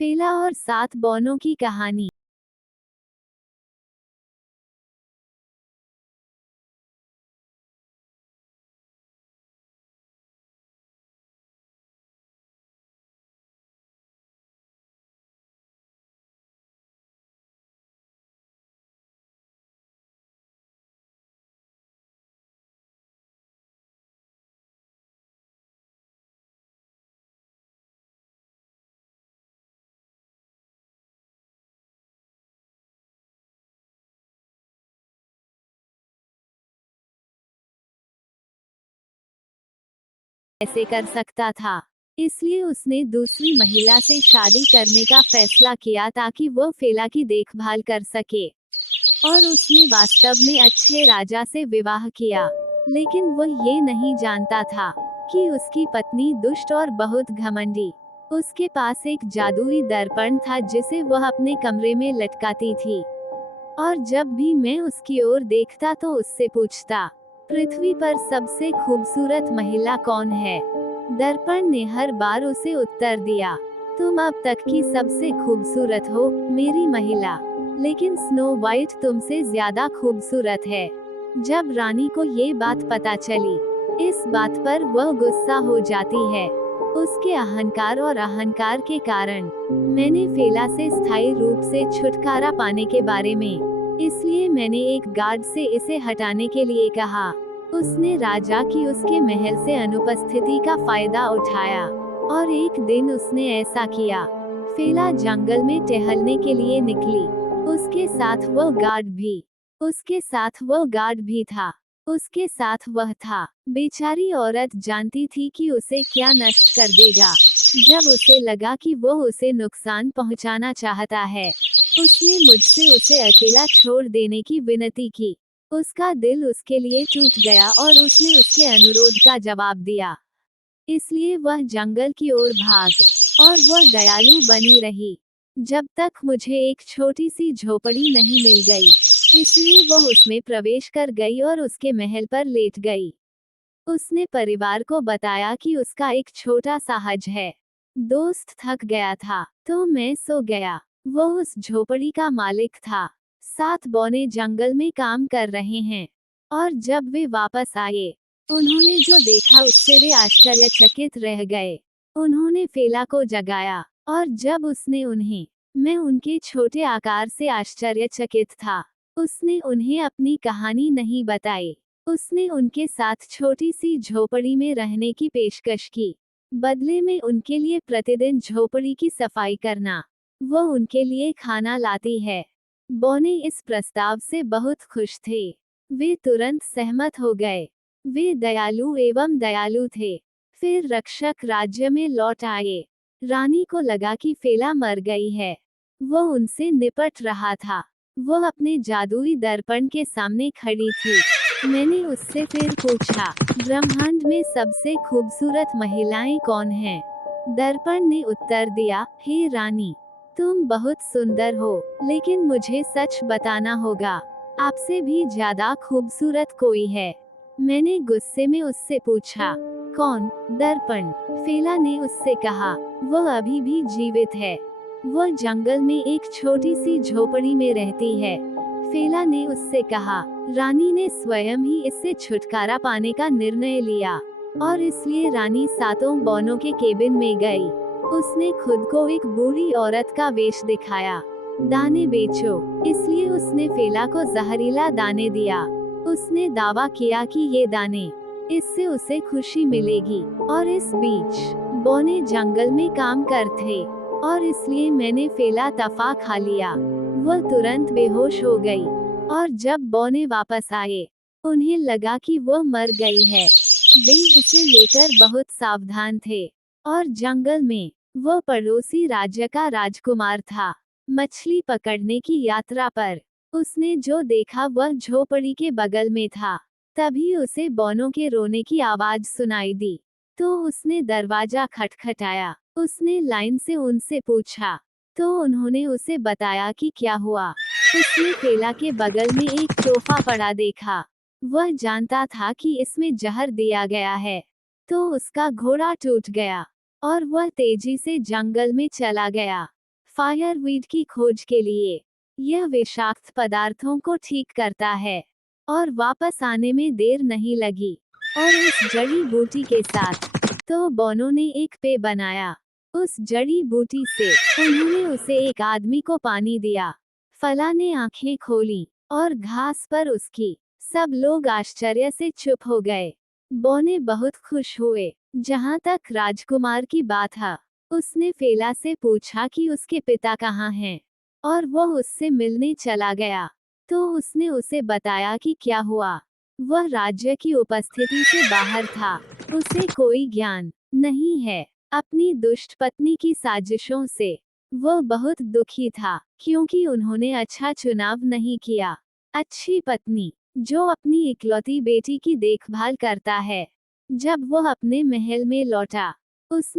फेला और 7 बौनों की कहानी। ऐसे कर सकता था, इसलिए उसने दूसरी महिला से शादी करने का फैसला किया ताकि वो फेला की देखभाल कर सके। और उसने वास्तव में अच्छे राजा से विवाह किया, लेकिन वो ये नहीं जानता था कि उसकी पत्नी दुष्ट और बहुत घमंडी। उसके पास एक जादुई दर्पण था जिसे वह अपने कमरे में लटकाती थी, और जब भी मैं उसकी ओर देखता तो उससे पूछता, पृथ्वी पर सबसे खूबसूरत महिला कौन है? दर्पण ने हर बार उसे उत्तर दिया, तुम अब तक की सबसे खूबसूरत हो, मेरी महिला। लेकिन स्नो वाइट तुमसे ज्यादा खूबसूरत है। जब रानी को ये बात पता चली, इस बात पर वह गुस्सा हो जाती है। उसके अहंकार और अहंकार के कारण मैंने फेला से स्थायी रूप से छुटकारा पाने के बारे में, इसलिए मैंने एक गार्ड से इसे हटाने के लिए कहा। उसने राजा की उसके महल से अनुपस्थिति का फायदा उठाया, और एक दिन उसने ऐसा किया। फेला जंगल में टहलने के लिए निकली। उसके साथ वो गार्ड भी। उसके साथ वो गार्ड भी था। उसके साथ वह था। बेचारी औरत जानती थी कि उसे क्या नष्ट कर देगा। जब उसे लगा कि वो उसे नुकसान पहुंचाना चाहता है, उसने मुझसे उसे अकेला छोड़ देने की विनती की। उसका दिल उसके लिए टूट गया और उसने उसके अनुरोध का जवाब दिया। इसलिए वह जंगल की ओर भाग, और वह दयालु बनी रही, जब तक मुझे एक छोटी सी झोपड़ी नहीं मिल गई। इसलिए वह उसमें प्रवेश कर गई और उसके महल पर लेट गई। उसने परिवार को बताया कि उसका एक छोटा सा हज है। दोस्त थक गया था, तो मैं सो गया। वो उस झोपड़ी का मालिक था। 7 बौने जंगल में काम कर रहे हैं, और जब वे वापस आए, उन्होंने जो देखा उससे वे आश्चर्यचकित रह गए। उन्होंने फेला को जगाया, और जब उसने उन्हें, मैं उनके छोटे आकार से आश्चर्यचकित था। उसने उन्हें अपनी कहानी नहीं बताई। उसने उनके साथ छोटी सी झोपड़ी में रहने की पेशकश की, बदले में उनके लिए प्रतिदिन झोपड़ी की सफाई करना। वो उनके लिए खाना लाती है। बौने इस प्रस्ताव से बहुत खुश थे। वे तुरंत सहमत हो गए। वे दयालु एवं दयालु थे। फिर रक्षक राज्य में लौट आए। रानी को लगा कि फेला मर गई है। वो उनसे निपट रहा था। वो अपने जादुई दर्पण के सामने खड़ी थी। मैंने उससे फिर पूछा, ब्रह्मांड में सबसे खूबसूरत महिलाएं कौन हैं? दर्पण ने उत्तर दिया, हे रानी, तुम बहुत सुंदर हो, लेकिन मुझे सच बताना होगा, आपसे भी ज्यादा खूबसूरत कोई है। मैंने गुस्से में उससे पूछा, कौन? दर्पण। फेला ने उससे कहा, वो अभी भी जीवित है। वो जंगल में एक छोटी सी झोपड़ी में रहती है। फेला ने उससे कहा, रानी ने स्वयं ही इससे छुटकारा पाने का निर्णय लिया, और इसलिए रानी 7 बौनों के केबिन में गई। उसने खुद को एक बूढ़ी औरत का वेश दिखाया। दाने बेचो। इसलिए उसने फेला को जहरीला दाने दिया। उसने दावा किया कि ये दाने, इससे उसे खुशी मिलेगी। और इस बीच बौने जंगल में काम कर थे, और इसलिए मैंने फेला तफा खा लिया। वह तुरंत बेहोश हो गई, और जब बौने वापस आए, उन्हें लगा कि वह मर गई है। वे इसे लेकर बहुत सावधान थे, और जंगल में वो पड़ोसी राज्य का राजकुमार था। मछली पकड़ने की यात्रा पर उसने जो देखा वह झोपड़ी के बगल में था। तभी उसे बौनों के रोने की आवाज सुनाई दी, तो उसने दरवाजा खटखटाया। उसने लाइन से उनसे पूछा, तो उन्होंने उसे बताया कि क्या हुआ। उसने फेला के बगल में एक तोहफा पड़ा देखा। वह जानता था कि इसमें जहर दिया गया है, तो उसका घोड़ा टूट गया, और वह तेजी से जंगल में चला गया। फायरवीड की खोज के लिए। यह विषाक्त पदार्थों को ठीक करता है और वापस आने में देर नहीं लगी। और उस जड़ी बूटी के साथ तो बोनो ने एक पेय बनाया। उस जड़ी बूटी से उन्होंने उसे एक आदमी को पानी दिया। फला ने आंखें खोली और घास पर उसकी। सब लोग आश्चर्य से चुप हो गए। बोने बहुत खुश हुए। जहां तक राजकुमार की बात है, उसने फेला से पूछा कि उसके पिता कहाँ हैं, और वह उससे मिलने चला गया। तो उसने उसे बताया कि क्या हुआ। वह राज्य की उपस्थिति से बाहर था। उसे कोई ज्ञान नहीं है अपनी दुष्ट पत्नी की साजिशों से। वह बहुत दुखी था क्योंकि उन्होंने अच्छा चुनाव नहीं किया। अच्छी पत्नी जो अपनी इकलौती बेटी की देखभाल करता है। जब वह अपने महल में लौटा, उसने